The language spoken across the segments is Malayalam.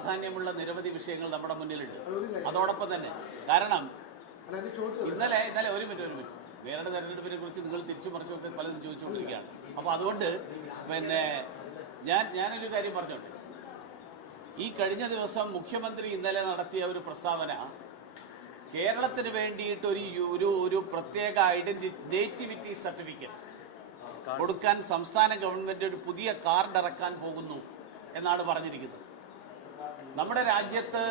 പ്രാധാന്യമുള്ള നിരവധി വിഷയങ്ങൾ നമ്മുടെ മുന്നിലുണ്ട്. അതോടൊപ്പം തന്നെ കാരണം ഇന്നലെ ഇന്നലെ ഒരു മിനിറ്റ് ഒരു മിനിറ്റ്. വേറെ തെരഞ്ഞെടുപ്പിനെ കുറിച്ച് നിങ്ങൾ തിരിച്ചു മറിച്ചൊക്കെ പലതും ചോദിച്ചുകൊണ്ടിരിക്കുകയാണ്. അപ്പൊ അതുകൊണ്ട് പിന്നെ ഞാൻ ഞാനൊരു കാര്യം പറഞ്ഞോട്ടെ. ഈ കഴിഞ്ഞ ദിവസം മുഖ്യമന്ത്രി ഇന്നലെ നടത്തിയ ഒരു പ്രസ്താവന കേരളത്തിന് വേണ്ടിയിട്ട് ഒരു ഒരു ഒരു പ്രത്യേക ഐഡന്റിറ്റി സർട്ടിഫിക്കറ്റ് കൊടുക്കാൻ സംസ്ഥാന ഗവൺമെന്റ് ഒരു പുതിയ കാർഡ് ഇറക്കാൻ പോകുന്നു എന്നാണ് പറഞ്ഞിരിക്കുന്നത്. നമ്മുടെ രാജ്യത്ത്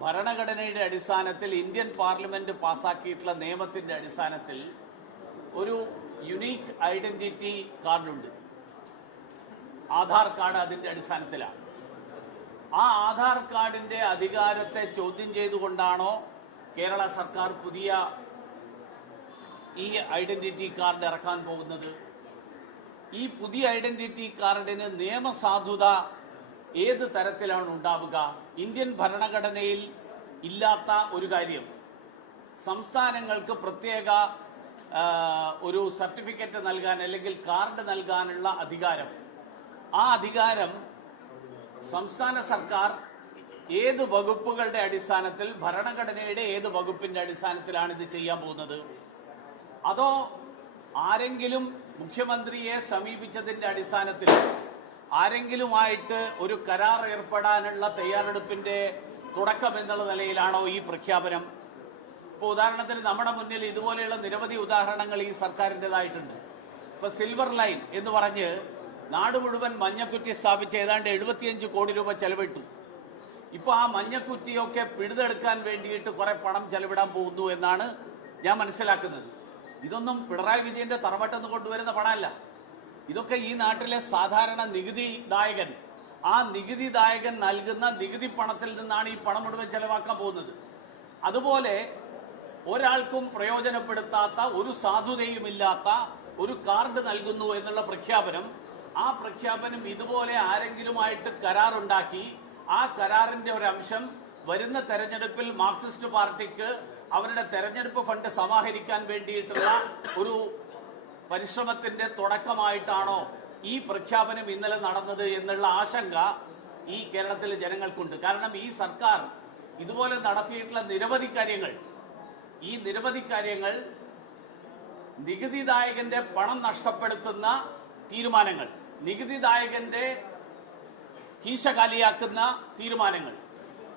ഭരണഘടനയുടെ അടിസ്ഥാനത്തിൽ ഇന്ത്യൻ പാർലമെന്റ് പാസാക്കിയിട്ടുള്ള നിയമത്തിന്റെ അടിസ്ഥാനത്തിൽ ഒരു യുണീക്ക് ഐഡന്റിറ്റി കാർഡുണ്ട്. ആധാർ കാർഡ് അതിന്റെ അടിസ്ഥാനത്തിലാണ്. ആ ആധാർ കാർഡിന്റെ അധികാരത്തെ ചോദ്യം ചെയ്തുകൊണ്ടാണോ കേരള സർക്കാർ പുതിയ ഈ ഐഡന്റിറ്റി കാർഡ് ഇറക്കാൻ പോകുന്നത്? ഈ പുതിയ ഐഡന്റിറ്റി കാർഡിന് നിയമസാധുത ഏത് തരത്തിലാണ് ഉണ്ടാവുക? ഇന്ത്യൻ ഭരണഘടനയിൽ ഇല്ലാത്ത ഒരു കാര്യം. സംസ്ഥാനങ്ങൾക്ക് പ്രത്യേക ഒരു സർട്ടിഫിക്കറ്റ് നൽകാൻ അല്ലെങ്കിൽ കാർഡ് നൽകാനുള്ള അധികാരം. ആ അധികാരം സംസ്ഥാന സർക്കാർ ഏത് വകുപ്പുകളുടെ അടിസ്ഥാനത്തിൽ ഭരണഘടനയുടെ ഏത് വകുപ്പിന്റെ അടിസ്ഥാനത്തിലാണ് ഇത് ചെയ്യാൻ പോകുന്നത്? അതോ ആരെങ്കിലും മുഖ്യമന്ത്രിയെ സമീപിച്ചതിന്റെ അടിസ്ഥാനത്തിൽ ആരെങ്കിലുമായിട്ട് ഒരു കരാർ ഏർപ്പെടാനുള്ള തയ്യാറെടുപ്പിന്റെ തുടക്കം എന്നുള്ള നിലയിലാണോ ഈ പ്രഖ്യാപനം? ഇപ്പൊ ഉദാഹരണത്തിന് നമ്മുടെ മുന്നിൽ ഇതുപോലെയുള്ള നിരവധി ഉദാഹരണങ്ങൾ ഈ സർക്കാരിന്റെതായിട്ടുണ്ട്. ഇപ്പൊ സിൽവർ ലൈൻ എന്ന് പറഞ്ഞ് നാട് മുഴുവൻ മഞ്ഞക്കുറ്റി സ്ഥാപിച്ച് ഏതാണ്ട് എഴുപത്തിയഞ്ച് കോടി രൂപ ചെലവിട്ടു. ഇപ്പൊ ആ മഞ്ഞക്കുറ്റിയൊക്കെ പിഴുതെടുക്കാൻ വേണ്ടിയിട്ട് കുറെ പണം ചെലവിടാൻ പോകുന്നു എന്നാണ് ഞാൻ മനസ്സിലാക്കുന്നത്. ഇതൊന്നും പിണറായി വിജയന്റെ തറവട്ടെന്ന് കൊണ്ടുവരുന്ന പണമല്ല. ഇതൊക്കെ ഈ നാട്ടിലെ സാധാരണ നികുതിദായകൻ. ആ നികുതിദായകൻ നൽകുന്ന നികുതി പണത്തിൽ നിന്നാണ് ഈ പണം മുഴുവൻ ചെലവാക്കാൻ പോകുന്നത്. അതുപോലെ ഒരാൾക്കും പ്രയോജനപ്പെടുത്താത്ത ഒരു സാധുതയുമില്ലാത്ത ഒരു കാർഡ് നൽകുന്നു എന്നുള്ള പ്രഖ്യാപനം ആ പ്രഖ്യാപനം ഇതുപോലെ ആരെങ്കിലുമായിട്ട് കരാറുണ്ടാക്കി ആ കരാറിന്റെ ഒരു അംശം വരുന്ന തെരഞ്ഞെടുപ്പിൽ മാർക്സിസ്റ്റ് പാർട്ടിക്ക് അവരുടെ തെരഞ്ഞെടുപ്പ് ഫണ്ട് സമാഹരിക്കാൻ വേണ്ടിയിട്ടുള്ള ഒരു പരിശ്രമത്തിന്റെ തുടക്കമായിട്ടാണോ ഈ പ്രഖ്യാപനം ഇന്നലെ നടന്നത് എന്നുള്ള ആശങ്ക ഈ കേരളത്തിലെ ജനങ്ങൾക്കുണ്ട്. കാരണം ഈ സർക്കാർ ഇതുപോലെ നടത്തിയിട്ടുള്ള നിരവധി കാര്യങ്ങൾ ഈ നിരവധി കാര്യങ്ങൾ നികുതിദായകന്റെ പണം നഷ്ടപ്പെടുത്തുന്ന തീരുമാനങ്ങൾ നികുതിദായകന്റെ കീശ കാലിയാക്കുന്ന തീരുമാനങ്ങൾ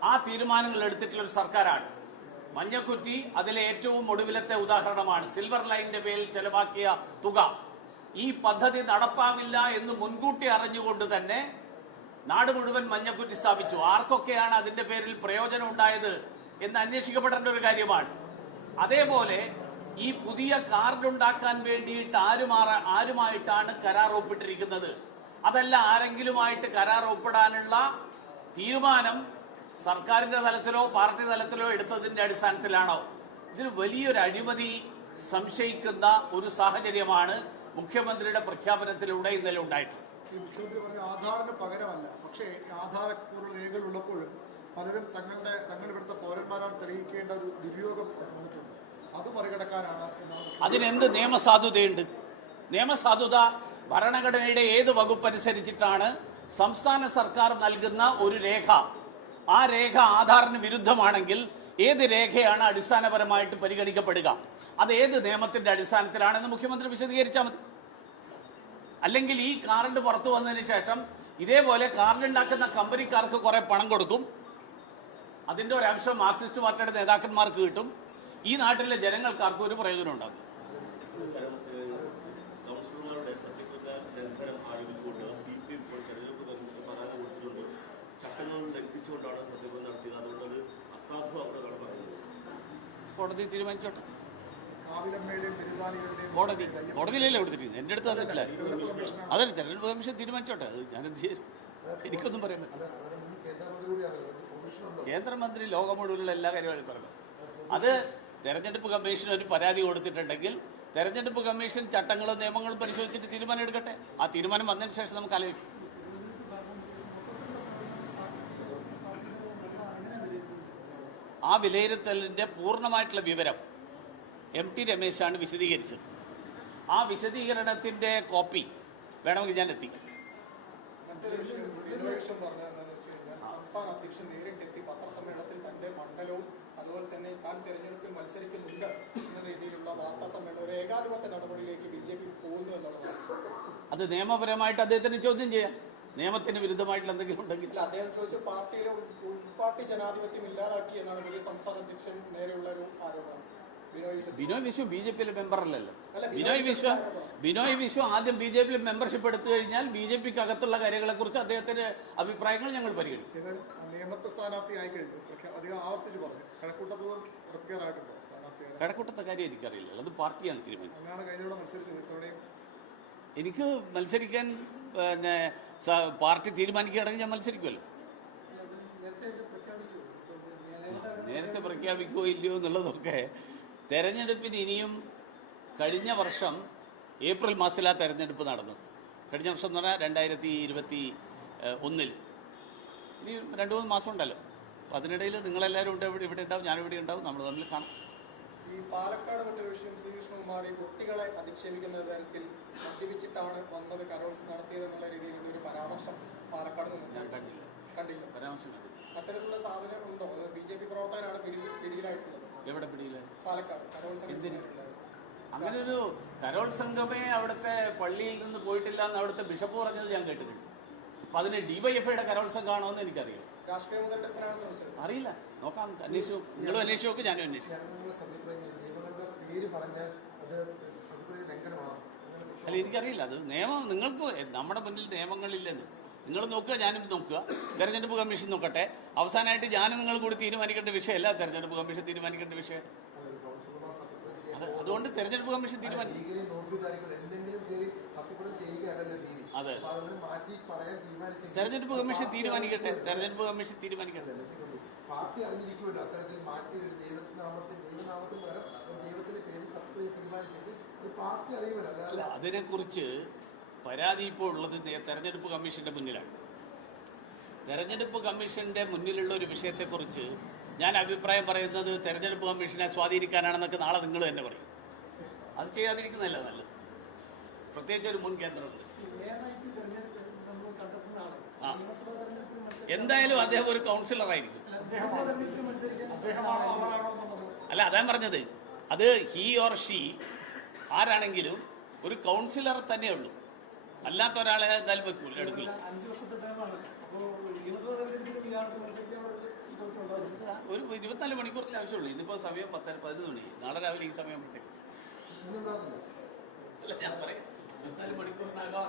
ആ തീരുമാനങ്ങൾ എടുത്തിട്ടുള്ള ഒരു സർക്കാരാണ്. മഞ്ഞക്കുറ്റി അതിലെ ഏറ്റവും ഒടുവിലത്തെ ഉദാഹരണമാണ്. സിൽവർ ലൈനിന്റെ പേരിൽ ചെലവാക്കിയ തുക. ഈ പദ്ധതി നടപ്പാവില്ല എന്ന് മുൻകൂട്ടി അറിഞ്ഞുകൊണ്ട് തന്നെ നാട് മുഴുവൻ മഞ്ഞക്കുറ്റി സ്ഥാപിച്ചു. ആർക്കൊക്കെയാണ് അതിന്റെ പേരിൽ പ്രയോജനം ഉണ്ടായത് എന്ന് അന്വേഷിക്കപ്പെടേണ്ട ഒരു കാര്യമാണ്. അതേപോലെ ഈ പുതിയ കാർഡ് ഉണ്ടാക്കാൻ വേണ്ടിയിട്ട് ആരുമാറ ആരുമായിട്ടാണ് കരാർ ഒപ്പിട്ടിരിക്കുന്നത്? അതല്ല ആരെങ്കിലുമായിട്ട് കരാർ ഒപ്പിടാനുള്ള തീരുമാനം സർക്കാരിന്റെ തലത്തിലോ പാർട്ടി തലത്തിലോ എടുത്തതിന്റെ അടിസ്ഥാനത്തിലാണോ? ഇതിൽ വലിയൊരു അഴിമതി സംശയിക്കുന്ന ഒരു സാഹചര്യമാണ് മുഖ്യമന്ത്രിയുടെ പ്രഖ്യാപനത്തിലൂടെ ഇന്നലെ ഉണ്ടായിട്ടുള്ളത്. മുഖ്യമന്ത്രി പറഞ്ഞ ആധാറിന് പകരമല്ല പക്ഷേ ആധാരപൂർവ രേഖകൾ ഉള്ളപ്പോഴും പലരും തങ്ങളുടെ തങ്ങൾ ഇവിടുത്തെ പൗരന്മാരാണ് തെളിയിക്കേണ്ട ഒരു ദുര്യോഗം വന്നിട്ടുണ്ട്. അത് മറികടക്കാനാണ് അതിനെന്ത് നിയമസാധുതയുണ്ട്? നിയമസാധുത ഭരണഘടനയുടെ ഏത് വകുപ്പ് അനുസരിച്ചിട്ടാണ് സംസ്ഥാന സർക്കാർ നൽകുന്ന ഒരു രേഖ? ആ രേഖ ആധാറിന് വിരുദ്ധമാണെങ്കിൽ ഏത് രേഖയാണ് അടിസ്ഥാനപരമായിട്ട് പരിഗണിക്കപ്പെടുക? അത് ഏത് നിയമത്തിന്റെ അടിസ്ഥാനത്തിലാണെന്ന് മുഖ്യമന്ത്രി വിശദീകരിച്ചാൽ മതി. അല്ലെങ്കിൽ ഈ കാർഡ് പുറത്തു വന്നതിന് ശേഷം ഇതേപോലെ കാർഡ് ഉണ്ടാക്കുന്ന കമ്പനിക്കാർക്ക് കുറെ പണം കൊടുക്കും. അതിന്റെ ഒരു അംശം മാർക്സിസ്റ്റ് പാർട്ടിയുടെ നേതാക്കന്മാർക്ക് കിട്ടും. ഈ നാട്ടിലെ ജനങ്ങൾക്കാർക്കും ഒരു പ്രയോജനം ഉണ്ടാകും ഇത്തരം കൗൺസിലർമാരുടെ സത്യപ്രതിജ്ഞ ലംഘനം ആരോപിച്ചുകൊണ്ട് സി പി എം ഇപ്പോൾ തെരഞ്ഞെടുപ്പ് കമ്മീഷൻ പരാതി കൊടുത്തിട്ടുണ്ട് ലംഘിച്ചുകൊണ്ടാണ് സത്യപ്രതിജ്ഞ നടത്തിയത്. അതുകൊണ്ട് അസാധു അസാധുവാണെന്നാണ് പറയുന്നത്. കോടതി തീരുമാനിച്ചോട്ടെ. കോടതി. കോടതിയിലല്ലേ കൊടുത്തിരിക്കുന്നത് എന്റെ അടുത്ത് തന്നിട്ടില്ല അതല്ല തെരഞ്ഞെടുപ്പ് കമ്മീഷൻ തീരുമാനിച്ചോട്ടെ. അത് ഞാൻ എന്ത് ചെയ്യും? എനിക്കൊന്നും പറയാൻ പറ്റില്ല. കേന്ദ്രമന്ത്രി ലോകം മുഴുവനുള്ള എല്ലാ കാര്യങ്ങളും പറഞ്ഞു അത് തെരഞ്ഞെടുപ്പ് കമ്മീഷൻ ഒരു പരാതി കൊടുത്തിട്ടുണ്ടെങ്കിൽ തെരഞ്ഞെടുപ്പ് കമ്മീഷൻ ചട്ടങ്ങളും നിയമങ്ങളും പരിശോധിച്ചിട്ട് തീരുമാനം എടുക്കട്ടെ. ആ തീരുമാനം വന്നതിന് ശേഷം നമുക്ക് ആലോചിക്കാം. ആ വിലയിരുത്തലിന്റെ പൂർണമായിട്ടുള്ള വിവരം എം ടി രമേശാണ് വിശദീകരിച്ചത്. ആ വിശദീകരണത്തിന്റെ കോപ്പി വേണമെങ്കിൽ ഞാൻ എത്തിക്കാം പറഞ്ഞതെന്നു വെച്ച് കഴിഞ്ഞാൽ മണ്ഡലവും അതുപോലെ തന്നെ താൻ തെരഞ്ഞെടുപ്പിൽ മത്സരിക്കുന്നുണ്ട് എന്ന രീതിയിലുള്ള വാർത്താ സമ്മേളനം ഒരു ഏകാധിപത്യ നടപടിയിലേക്ക് ബി ജെ പി പോകുന്നു എന്നുള്ളതാണ് അത് നിയമപരമായിട്ട് അദ്ദേഹത്തിന് ചോദ്യം ചെയ്യാം. നിയമത്തിന് വിരുദ്ധമായിട്ടുള്ള എന്തെങ്കിലും ഉണ്ടെങ്കിൽ അദ്ദേഹം ചോദിച്ച പാർട്ടിയിലെ ഉൾ- ഉൾപാർട്ടി ജനാധിപത്യം ഇല്ലാതാക്കി എന്നാണ് വലിയ സംസ്ഥാന അധ്യക്ഷൻ നേരെയുള്ള ഒരു ആരോപണം. ബിനോയ് വിശ്വ ബി ജെ പിയിലെ മെമ്പർ അല്ലല്ലോ. അല്ല, ബിനോയ് വിശ്വ ബിനോയ് വിശ്വ ആദ്യം ബി ജെ പിയിൽ മെമ്പർഷിപ്പ് എടുത്തു കഴിഞ്ഞാൽ ബി ജെ പിക്ക് അകത്തുള്ള കാര്യങ്ങളെ കുറിച്ച് അദ്ദേഹത്തിന്റെ അഭിപ്രായങ്ങൾ ഞങ്ങൾ പരിഗണിക്കും. നിയമത്തെ സ്ഥാനാർത്ഥി ആയി കഴിഞ്ഞു. അധികം ആവർത്തിച്ച് പറഞ്ഞു. കഴക്കൂട്ടത്ത് സ്ഥാനാർത്ഥിയായി കഴക്കൂട്ടത്തെ കാര്യം എനിക്കറിയില്ല. അത് പാർട്ടിയാണ് തീരുമാനിക്കുന്നത് എനിക്ക് മത്സരിക്കാൻ പിന്നെ പാർട്ടി തീരുമാനിക്കുകയാണെങ്കിൽ ഞാൻ മത്സരിക്കുമല്ലോ. നേരത്തെ പ്രഖ്യാപിക്കുകയോ ഇല്ലയോ എന്നുള്ളതൊക്കെ തെരഞ്ഞെടുപ്പിന് ഇനിയും കഴിഞ്ഞ വർഷം ഏപ്രിൽ മാസത്തിലാണ് തെരഞ്ഞെടുപ്പ് നടന്നത്. കഴിഞ്ഞ വർഷം എന്ന് പറഞ്ഞാൽ രണ്ടായിരത്തി ഇരുപത്തി ഒന്നിൽ ഇനി രണ്ട് മൂന്ന് മാസം ഉണ്ടല്ലോ അപ്പോൾ അതിനിടയിൽ നിങ്ങളെല്ലാവരും ഇവിടെ ഇവിടെ ഉണ്ടാവും ഞാനിവിടെ ഉണ്ടാവും നമ്മൾ തമ്മിൽ കാണാം. ഈ പാലക്കാട് മറ്റൊരു വിഷയം ശ്രീകൃഷ്ണകുമാർ ഈ കുട്ടികളെ അധിക്ഷേപിക്കുന്ന തരത്തിൽ മദ്യപിച്ചിട്ടാണ് വന്നത് കലോത്സവം നടത്തിയത് എന്നുള്ള രീതിയിൽ ഒരു പരാമർശം പാലക്കാട് നിന്ന് നിന്നുണ്ട് കണ്ടില്ല. പരാമർശം അത്തരത്തിലുള്ള സാധനം ഉണ്ടോ? ബി ജെ പി പ്രവർത്തകനാണ് പിടി- പിടിയിലായിട്ടുള്ളത്? എവിടെ പാലക്കാട്? അങ്ങനെ ഒരു കരോൾ സംഘമേ അവിടുത്തെ പള്ളിയിൽ നിന്ന് പോയിട്ടില്ല എന്ന് അവിടുത്തെ ബിഷപ്പ് പറഞ്ഞത് ഞാൻ കേട്ടിട്ടുണ്ട്. അപ്പൊ അതിന് ഡിവൈഎഫ്ഐയുടെ കരോൾ സംഘമാണോ എന്ന് എനിക്കറിയാം രാഷ്ട്രീയ മുതലെടുപ്പിനാണ് ശ്രമിച്ചത്. അറിയില്ല. നോക്കാം അന്വേഷിച്ചു. നിങ്ങളും അന്വേഷിച്ചു നോക്കും ഞാനും അന്വേഷിച്ചു. പേര് പറഞ്ഞാൽ അത് സത്യപ്രതിജ്ഞ ലംഘനമാണ്? അങ്ങനെ പ്രശ്നം അല്ല എനിക്കറിയില്ല. അത് നിയമം നിങ്ങൾക്ക് നമ്മുടെ മുന്നിൽ നിയമങ്ങളില്ലെന്ന്. നിങ്ങൾ നോക്കുക ഞാനും നോക്കുക. തെരഞ്ഞെടുപ്പ് കമ്മീഷൻ നോക്കട്ടെ. അവസാനമായിട്ട് ഞാൻ നിങ്ങൾ കൂടി തീരുമാനിക്കേണ്ട വിഷയമല്ല തെരഞ്ഞെടുപ്പ് കമ്മീഷൻ തീരുമാനിക്കേണ്ട വിഷയം. അതുകൊണ്ട് തെരഞ്ഞെടുപ്പ് കമ്മീഷൻ തീരുമാനിക്കും അതെ. തെരഞ്ഞെടുപ്പ് കമ്മീഷൻ തീരുമാനിക്കട്ടെ. തെരഞ്ഞെടുപ്പ് കമ്മീഷൻ തീരുമാനിക്കട്ടെ. പാർട്ടി അറിഞ്ഞിരിക്കുമല്ലോ അത്തരത്തിൽ മാറ്റി ദൈവനാമത്തിൽ ദൈവനാമത്തിൽ പകരം ഒരു ദൈവത്തിന്റെ പേരിൽ സത്യപ്രതിജ്ഞ തീരുമാനിച്ചെങ്കിൽ അത് പാർട്ടി അറിയുമല്ലോ അല്ല അതിനെക്കുറിച്ച് പരാതി ഇപ്പോൾ ഉള്ളത് തെരഞ്ഞെടുപ്പ് കമ്മീഷന്റെ മുന്നിലാണ്. തെരഞ്ഞെടുപ്പ് കമ്മീഷന്റെ മുന്നിലുള്ള ഒരു വിഷയത്തെക്കുറിച്ച് ഞാൻ അഭിപ്രായം പറയുന്നത് തെരഞ്ഞെടുപ്പ് കമ്മീഷനെ സ്വാധീനിക്കാനാണെന്നൊക്കെ നാളെ നിങ്ങൾ തന്നെ പറയും. അത് ചെയ്യാതിരിക്കുന്നതല്ല നല്ലത്. പ്രത്യേകിച്ച് ഒരു മുൻ കേന്ദ്രമുണ്ട് ആ. എന്തായാലും അദ്ദേഹം ഒരു കൗൺസിലറായിരിക്കും അല്ല അതാ പറഞ്ഞത്. അത് ഹീ ഓർ ഷീ ആരാണെങ്കിലും ഒരു കൗൺസിലർ തന്നെ ഉള്ളൂ. അല്ലാത്ത ഒരാളെ എന്തായാലും വെക്കൂല എടുക്കില്ല ഒരു ഇരുപത്തിനാല് മണിക്കൂറിന് ആവശ്യമുള്ളൂ. ഇതിപ്പോ സമയം പത്തര പതിനൊന്ന് മണി. നാളെ രാവിലെ ഈ സമയം അല്ല ഞാൻ പറയാം. ഇരുപത്തിനാല് മണിക്കൂറിനകം